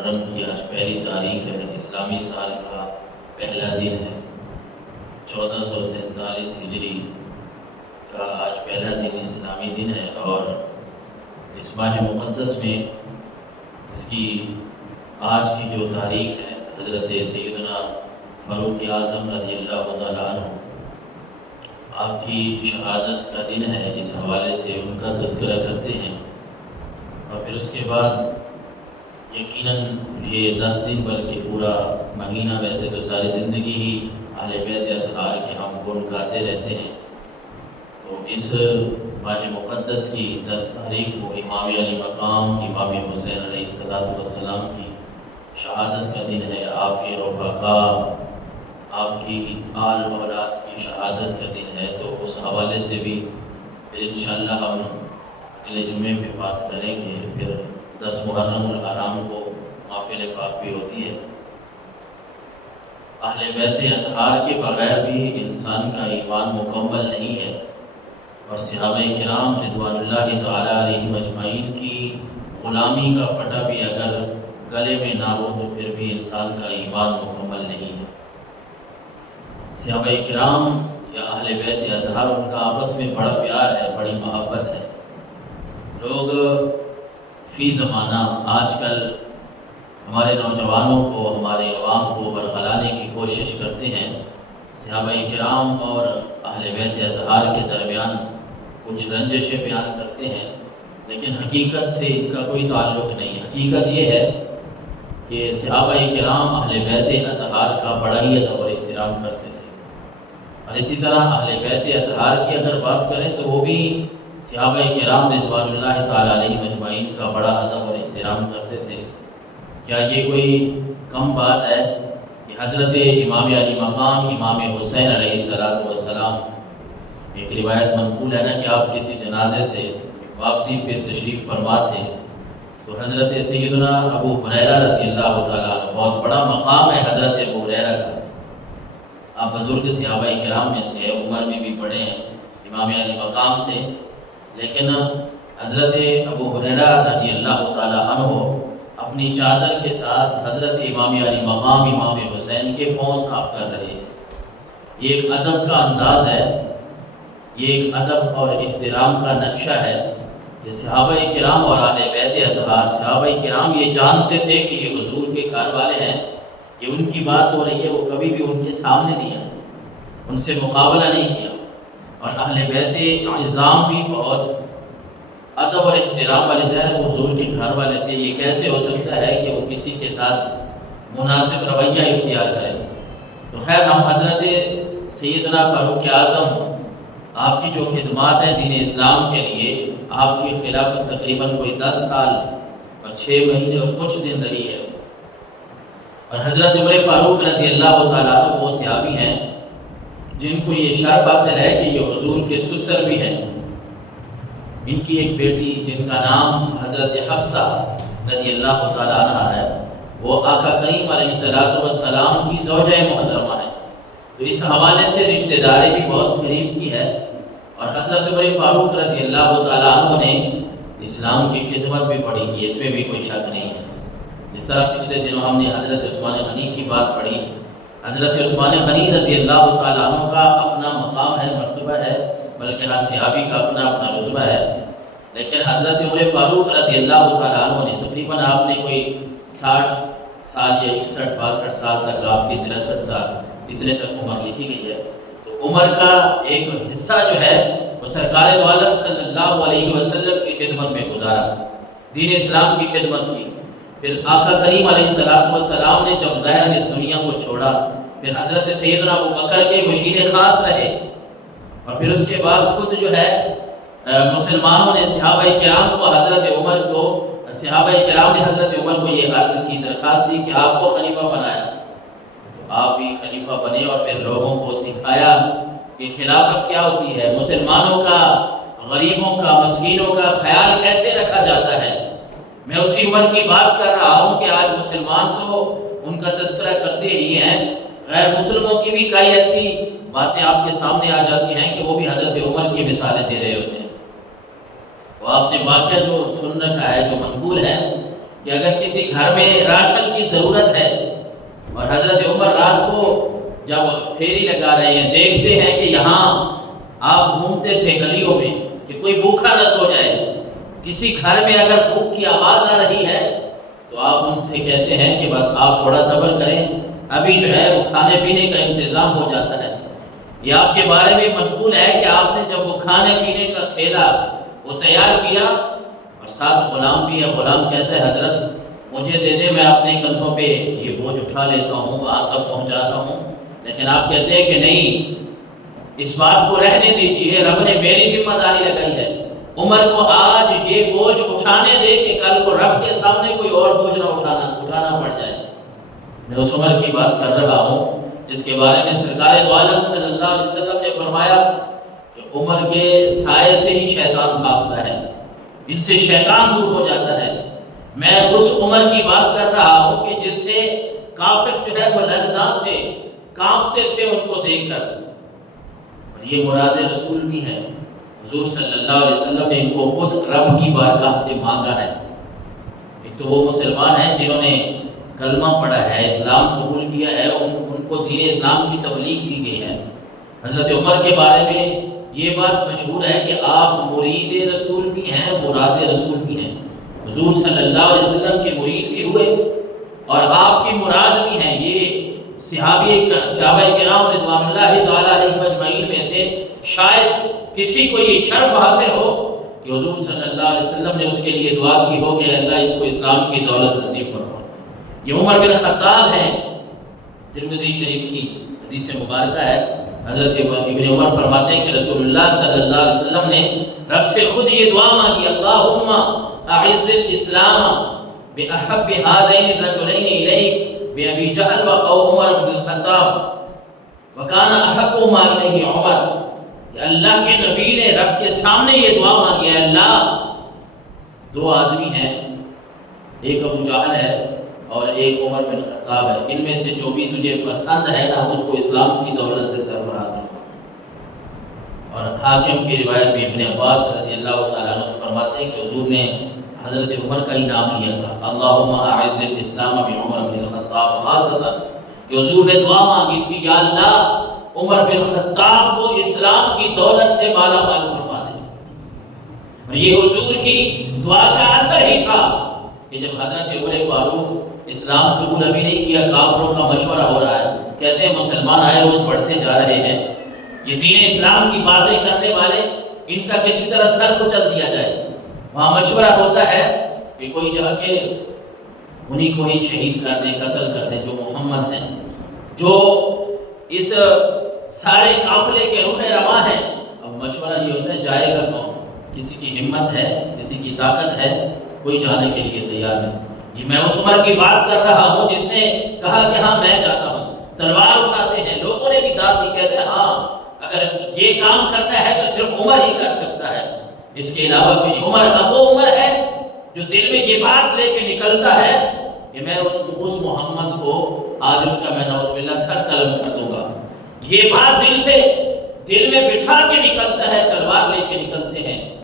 محرم کی آج پہلی تاریخ ہے، اسلامی سال کا پہلا دن ہے۔ 1447 ہجری کا آج پہلا دن اسلامی دن ہے، اور اس ماہ مقدس میں اس کی آج کی جو تاریخ ہے، حضرت سیدنا فاروق اعظم رضی اللہ تعالیٰ عنہ آپ کی شہادت کا دن ہے۔ اس حوالے سے ان کا تذکرہ کرتے ہیں، اور پھر اس کے بعد یقیناً یہ 10 دن بلکہ پورا مہینہ، ویسے تو ساری زندگی ہی اہل بیت اطہار کے ہم گن گاتے رہتے ہیں، تو اس ماہ مقدس کی 10 تاریخ کو امام علی مقام امام حسین علیہ السلام کی شہادت کا دن ہے۔ آپ کے رفقا، آپ کی آل اولاد کی شہادت کا دن ہے، تو اس حوالے سے بھی پھر انشاءاللہ ہم اگلے جمعے میں بات کریں گے۔ پھر 10 محرم الحرام کو محفل پاک بھی ہوتی ہے۔ اہل بیت اطہار کے بغیر بھی انسان کا ایمان مکمل نہیں ہے، اور صحابہ کرام رضوان اللہ تعالیٰ علیہم اجمعین کی غلامی کا پٹا بھی اگر گلے میں نہ ہو تو پھر بھی انسان کا ایمان مکمل نہیں ہے۔ صحابہ کرام یا اہل بیت اطہار، ان کا آپس میں بڑا پیار ہے، بڑی محبت ہے۔ لوگ فی زمانہ آج کل ہمارے نوجوانوں کو، ہمارے عوام کو برگلانے کی کوشش کرتے ہیں۔ صحابہ کرام اور اہل بیت اطہار کے درمیان کچھ رنجشیں بیان کرتے ہیں، لیکن حقیقت سے ان کا کوئی تعلق نہیں۔ حقیقت یہ ہے کہ صحابہ کرام اہل بیت اطہار کا بڑا ہی ادب اور احترام کرتے تھے، اور اسی طرح اہل بیت اطہار کی اگر بات کریں تو وہ بھی صحابہ کرام رضوان اللہ تعالیٰ علیہ مجمعین کا بڑا ادب اور احترام کرتے تھے۔ کیا یہ کوئی کم بات ہے کہ حضرت امام علی مقام امام حسین علیہ السلام، ایک روایت منقول ہے نا کہ آپ کسی جنازے سے واپسی پہ تشریف فرما تھے، تو حضرت سیدنا ابو ہریرہ رضی اللہ تعالیٰ عنہ، بہت بڑا مقام ہے حضرت ابو ہریرہ کا، آپ بزرگ صحابہ کرام میں سے، عمر میں بھی بڑے ہیں امام علی مقام سے، لیکن حضرت ابو ہریرہ رضی اللہ تعالیٰ عنہ اپنی چادر کے ساتھ حضرت امام علی مقام امام حسین کے پاؤں صاف کر رہے ہیں۔ یہ ایک ادب کا انداز ہے، یہ ایک ادب اور احترام کا نقشہ ہے کہ صحابہ کرام اور اہل بیت اطہار، صحابہ کرام یہ جانتے تھے کہ یہ حضور کے گھر والے ہیں، یہ ان کی بات ہو رہی ہے، وہ کبھی بھی ان کے سامنے نہیں آئے، ان سے مقابلہ نہیں کیا۔ اور اہل بیت اعظام بھی بہت ادب اور احترام والے ظاہر حضور کے گھر والے تھے، یہ کیسے ہو سکتا ہے کہ وہ کسی کے ساتھ مناسب رویہ اختیار کریں۔ تو خیر، ہم حضرت سیدنا فاروق اعظم، آپ کی جو خدمات ہیں دین اسلام کے لیے، آپ کی خلافت تقریباً کوئی 10 سال اور 6 مہینے اور کچھ دن رہی ہے، اور حضرت عمر فاروق رضی اللہ تعالیٰ عنہ وہ صحابی ہیں جن کو یہ شرف حاصل ہے کہ یہ حضور کے سسر بھی ہیں۔ ان کی ایک بیٹی جن کا نام حضرت حفصہ رضی اللہ تعالیٰ عنہ ہے، وہ آقا کریم علیہ السلام کی زوجہ محترمہ ہے، تو اس حوالے سے رشتہ داری بھی بہت قریب کی ہے، اور حضرت عمر فاروق رضی اللہ تعالیٰ عنہ نے اسلام کی خدمت بھی بڑی کی، اس میں بھی کوئی شک نہیں ہے۔ جس طرح پچھلے دنوں ہم نے حضرت عثمان غنی کی بات پڑھی، حضرت عثمان غنی رضی اللہ تعالیٰ عنہ کا اپنا مقام ہے، مرتبہ ہے، بلکہ ہر صحابی کا اپنا اپنا رتبہ ہے، لیکن حضرت عمر فاروق رضی اللہ تعالیٰ عنہ نے تقریباً آپ نے کوئی 60 سال یا 61-62 سال تک، آپ کی 63 سال، اتنے تک عمر لکھی گئی ہے، تو عمر کا ایک حصہ جو ہے وہ سرکار دو عالم صلی اللہ علیہ وسلم کی خدمت میں گزارا، دین اسلام کی خدمت کی۔ پھر آقا کریم علیہ السلام نے جب ظاہراً اس دنیا کو چھوڑا، پھر حضرت سیدنا ابو بکر کے مشیر خاص رہے، اور پھر اس کے بعد خود جو ہے مسلمانوں نے صحابہ کرام کو صحابہ کرام نے حضرت عمر کو یہ عرض کی، درخواست دی کہ آپ کو خلیفہ بنایا، تو آپ بھی خلیفہ بنے، اور پھر لوگوں کو دکھایا کہ خلافت کیا ہوتی ہے، مسلمانوں کا، غریبوں کا، مسکینوں کا خیال کیسے رکھا جاتا ہے۔ میں اسی عمر کی بات کر رہا ہوں کہ آج مسلمان تو ان کا تذکرہ کرتے ہی ہیں، غیر مسلموں کی بھی کئی ایسی باتیں آپ کے سامنے آ جاتی ہیں کہ وہ بھی حضرت عمر کی مثالیں دے رہے ہوتے ہیں۔ وہ آپ نے واقعہ جو سن رکھا ہے، جو منقول ہے، کہ اگر کسی گھر میں راشن کی ضرورت ہے اور حضرت عمر رات کو جب پھیری لگا رہے ہیں دیکھتے ہیں کہ یہاں آپ گھومتے تھے گلیوں میں کہ کوئی بھوکا نہ سو جائے، کسی گھر میں اگر بھوک کی آواز آ رہی ہے تو آپ ان سے کہتے ہیں کہ بس آپ تھوڑا صبر کریں، ابھی جو ہے وہ کھانے پینے کا انتظام ہو جاتا ہے۔ یہ آپ کے بارے میں منقول ہے کہ آپ نے جب وہ کھانے پینے کا تھیلا وہ تیار کیا اور ساتھ غلام بھی ہے، غلام کہتا ہے حضرت مجھے دے دے، میں اپنے کندھوں پہ یہ بوجھ اٹھا لیتا ہوں، وہاں تک پہنچاتا ہوں۔ لیکن آپ کہتے ہیں کہ نہیں، اس بات کو رہنے دیجئے، رب نے میری ذمہ داری لگائی ہے، عمر کو آج یہ بوجھ اٹھانے دے کہ کل کو رب کے سامنے کوئی اور بوجھ نہ اٹھانا پڑ جائے۔ میں اس عمر کی بات کر رہا ہوں جس کے بارے میں سرکار دو عالم صلی اللہ علیہ وسلم نے فرمایا کہ عمر کے سائے سے ہی شیطان بھاگتا ہے، ان سے شیطان دور ہو جاتا ہے۔ میں اس عمر کی بات کر رہا ہوں کہ جس سے کافر جو ہے وہ لرزاں تھے، کانپتے تھے ان کو دیکھ کر، اور یہ مراد رسول بھی ہے۔ حضور صلی اللہ علیہ وسلم نے ان کو خود رب کی بارگاہ سے مانگا ہے۔ ایک تو وہ مسلمان ہیں جنہوں نے کلمہ پڑھا ہے، اسلام قبول کیا ہے، ان کو دین اسلام کی تبلیغ کی گئی ہے۔ حضرت عمر کے بارے میں یہ بات مشہور ہے کہ آپ مرید رسول بھی ہیں، مراد رسول بھی ہیں۔ حضور صلی اللہ علیہ وسلم کے مرید بھی ہوئے اور آپ کی مراد بھی ہیں۔ یہ صحابہ کرام رضوان اللہ تعالی علیہم اجمعین میں سے شاید کسی کو یہ شرف حاصل ہو کہ حضور صلی اللہ علیہ وسلم نے اس کے لیے دعا کی ہو کہ اللہ اس کو اسلام کی دولت نصیب فرما۔ یہ عمر بن خطاب ہیں، ترمذی شریف کی حدیث مبارکہ ہے، حضرت ابن عمر فرماتے ہیں کہ رسول اللہ صلی اللہ علیہ وسلم نے رب سے خود یہ دعا مانگی، اللہم اعز الاسلام باحب هذین الرجلین الیک بابی جہل و عمر بن الخطاب وکان احبهما الیہ عمر۔ کہ اللہ کے نبی نے رب کے سامنے یہ دعا مانگی ہے، اللہ دو آدمی ہیں، ایک ابو جہل ہے اور ایک عمر بن خطاب ہے، ان میں سے جو بھی تجھے پسند ہے نا اس کو اسلام کی دولت سے سرفراز کرو۔ اور حاکم کی روایت میں ابن عباس رضی اللہ تعالیٰ عنہ فرماتے ہیں کہ حضور نے حضرت عمر کا ہی نام لیا تھا، اللہم اعز الاسلام بعمر بن الخطاب، خاصتا کہ حضور نے دعا مانگی تھی یا اللہ عمر بن خطاب کو اسلام کی دولت سے مالا مال فرما دے۔ اور یہ حضور کی دعا کا اثر ہی تھا کہ جب حضرت عمر فاروق اسلام قبول ابھی نہیں کیا، کافروں کا مشورہ ہو رہا ہے، کہتے ہیں مسلمان آئے روز پڑھتے جا رہے ہیں، یہ دین اسلام کی باتیں کرنے والے ان کا کسی طرح سر کچل دیا جائے۔ وہاں مشورہ ہوتا ہے کہ کوئی جا کے انہی کو ہی شہید کر دیں، قتل کر دیں جو محمد ہیں، جو اس سارے قافلے کے روح رواں ہیں۔ اب مشورہ یہ ہوتا ہے جائے گا کون؟ کسی کی ہمت ہے، کسی کی طاقت ہے، کوئی جانے کے لیے تیار نہیں۔ یہ میں اس عمر کی بات کر رہا ہوں جس نے کہا کہ ہاں میں جاتا ہوں۔ تلوار اٹھاتے ہیں، لوگوں نے بھی داد دی، کہتے ہیں ہاں اگر یہ کام کرنا ہے تو صرف عمر ہی کر سکتا ہے، اس کے علاوہ کوئی۔ عمر اب وہ عمر ہے جو دل میں یہ بات لے کے نکلتا ہے کہ میں اس محمد کو آج ان کا میں نعوذ باللہ سر قلم کر دوں گا۔ یہ بات دل میں بٹھا کے نکلتا ہے، تلوار لے کے نکلتے ہیں۔